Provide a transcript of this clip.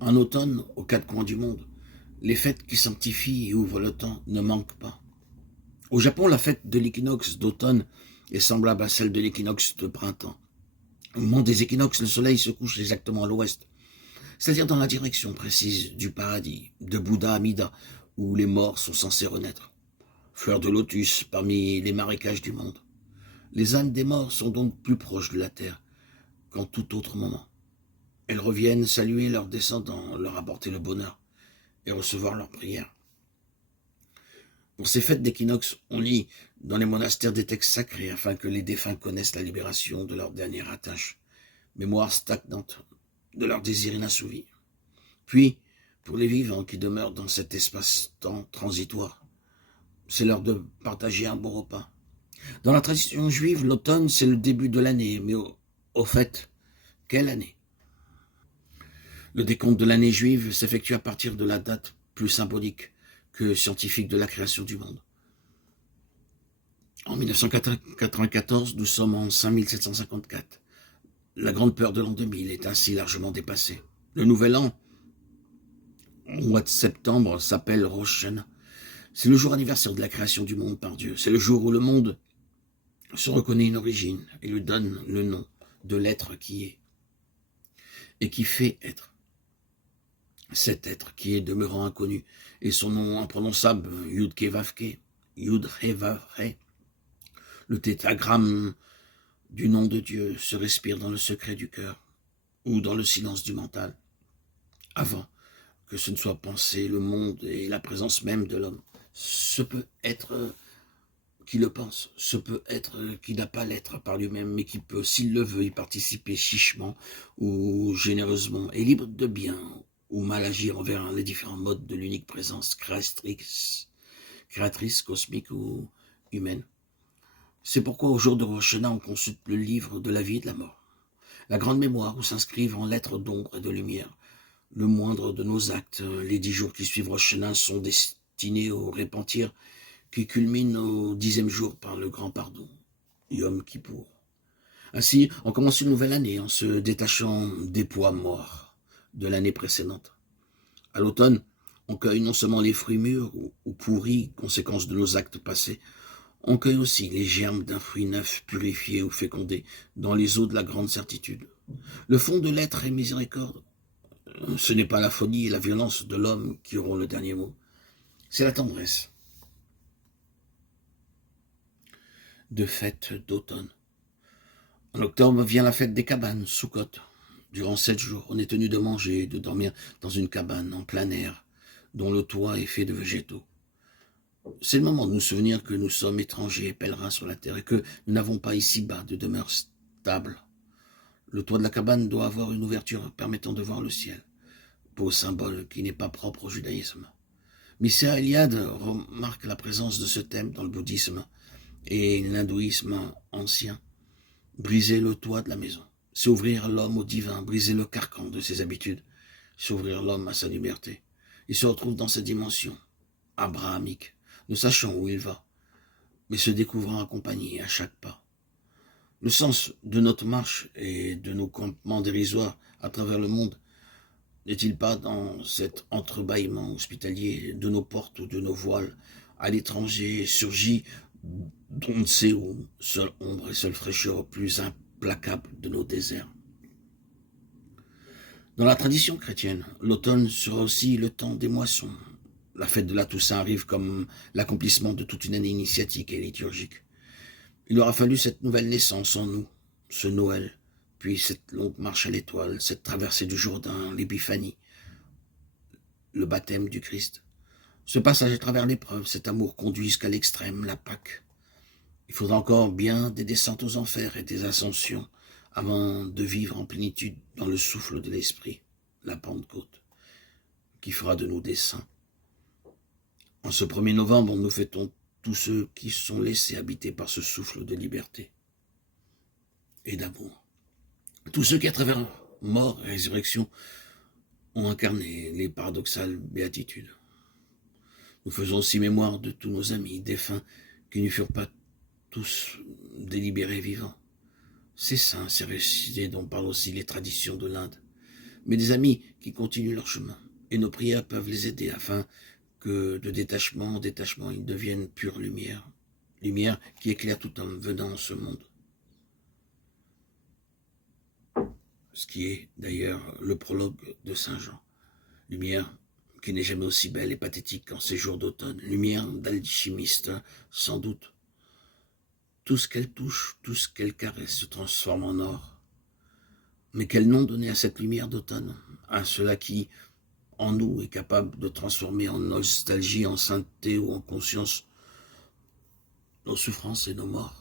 En automne, aux quatre coins du monde, les fêtes qui sanctifient et ouvrent le temps ne manquent pas. Au Japon, la fête de l'équinoxe d'automne est semblable à celle de l'équinoxe de printemps. Au moment des équinoxes, le soleil se couche exactement à l'ouest, c'est-à-dire dans la direction précise du paradis, de Bouddha Amida, où les morts sont censés renaître. Fleurs de lotus parmi les marécages du monde. Les âmes des morts sont donc plus proches de la terre qu'en tout autre moment. Elles reviennent saluer leurs descendants, leur apporter le bonheur et recevoir leurs prières. Pour ces fêtes d'équinoxe, on lit dans les monastères des textes sacrés afin que les défunts connaissent la libération de leur dernière attache, mémoire stagnante de leurs désirs inassouvis. Puis, pour les vivants qui demeurent dans cet espace-temps transitoire, c'est l'heure de partager un bon repas. Dans la tradition juive, l'automne, c'est le début de l'année, mais au fait, quelle année? Le décompte de l'année juive s'effectue à partir de la date plus symbolique que scientifique de la création du monde. En 1994, nous sommes en 5754. La grande peur de l'an 2000 est ainsi largement dépassée. Le nouvel an, au mois de septembre, s'appelle Rosh Hashanah. C'est le jour anniversaire de la création du monde par Dieu. C'est le jour où le monde se reconnaît une origine et lui donne le nom de l'être qui est et qui fait être. Cet être qui est demeurant inconnu et son nom imprononçable, Yud-Ke-Vav-Ke, Yud-He-Vav-He. Le tétragramme du nom de Dieu se respire dans le secret du cœur ou dans le silence du mental, avant que ce ne soit pensé le monde et la présence même de l'homme. Ce peut être qui le pense, ce peut être qui n'a pas l'être par lui-même, mais qui peut, s'il le veut, y participer chichement ou généreusement, et libre de bien ou mal agir envers les différents modes de l'unique présence créatrice cosmique ou humaine. C'est pourquoi au jour de Rosh Hashanah, on consulte le livre de la vie et de la mort, la grande mémoire où s'inscrivent en lettres d'ombre et de lumière le moindre de nos actes. Les 10 jours qui suivent Rosh Hashanah sont destinés au repentir qui culmine au 10e jour par le grand pardon, Yom Kippour. Ainsi, on commence une nouvelle année en se détachant des poids morts de l'année précédente. À l'automne, on cueille non seulement les fruits mûrs ou pourris, conséquences de nos actes passés, on cueille aussi les germes d'un fruit neuf, purifié ou fécondé dans les eaux de la grande certitude. Le fond de l'être est miséricorde. Ce n'est pas la folie et la violence de l'homme qui auront le dernier mot. C'est la tendresse. De fête d'automne. En octobre vient la fête des cabanes, Sukkot. Durant 7 jours, on est tenu de manger et de dormir dans une cabane en plein air, dont le toit est fait de végétaux. C'est le moment de nous souvenir que nous sommes étrangers et pèlerins sur la terre et que nous n'avons pas ici-bas de demeure stable. Le toit de la cabane doit avoir une ouverture permettant de voir le ciel, beau symbole qui n'est pas propre au judaïsme. Mircea Eliade remarque la présence de ce thème dans le bouddhisme et l'hindouisme ancien. Briser le toit de la maison, c'est ouvrir l'homme au divin, briser le carcan de ses habitudes, c'est ouvrir l'homme à sa liberté. Il se retrouve dans cette dimension abrahamique, ne sachant où il va, mais se découvrant accompagné à chaque pas. Le sens de notre marche et de nos campements dérisoires à travers le monde n'est-il pas dans cet entrebâillement hospitalier de nos portes ou de nos voiles à l'étranger surgit d'on ne sait où, seule ombre et seule fraîcheur plus implacable de nos déserts. Dans la tradition chrétienne, l'automne sera aussi le temps des moissons. La fête de la Toussaint arrive comme l'accomplissement de toute une année initiatique et liturgique. Il aura fallu cette nouvelle naissance en nous, ce Noël, puis cette longue marche à l'étoile, cette traversée du Jourdain, l'épiphanie, le baptême du Christ. Ce passage à travers l'épreuve, cet amour conduit jusqu'à l'extrême, la Pâque. Il faudra encore bien des descentes aux enfers et des ascensions avant de vivre en plénitude dans le souffle de l'Esprit, la Pentecôte, qui fera de nous des saints. En ce 1er novembre, nous fêtons tous ceux qui sont laissés habiter par ce souffle de liberté et d'amour. Tous ceux qui, à travers mort et résurrection, ont incarné les paradoxales béatitudes. Nous faisons aussi mémoire de tous nos amis défunts qui ne furent pas tous délibérés vivants. Ces saints, ces ressuscités dont parlent aussi les traditions de l'Inde, mais des amis qui continuent leur chemin. Et nos prières peuvent les aider afin que de détachement en détachement, ils deviennent pure lumière. Lumière qui éclaire tout homme venant en ce monde. Ce qui est d'ailleurs le prologue de Saint Jean. Lumière qui n'est jamais aussi belle et pathétique qu'en ces jours d'automne. Lumière d'alchimiste, sans doute. Tout ce qu'elle touche, tout ce qu'elle caresse se transforme en or. Mais quel nom donner à cette lumière d'automne? À cela qui, en nous, est capable de transformer en nostalgie, en sainteté ou en conscience nos souffrances et nos morts.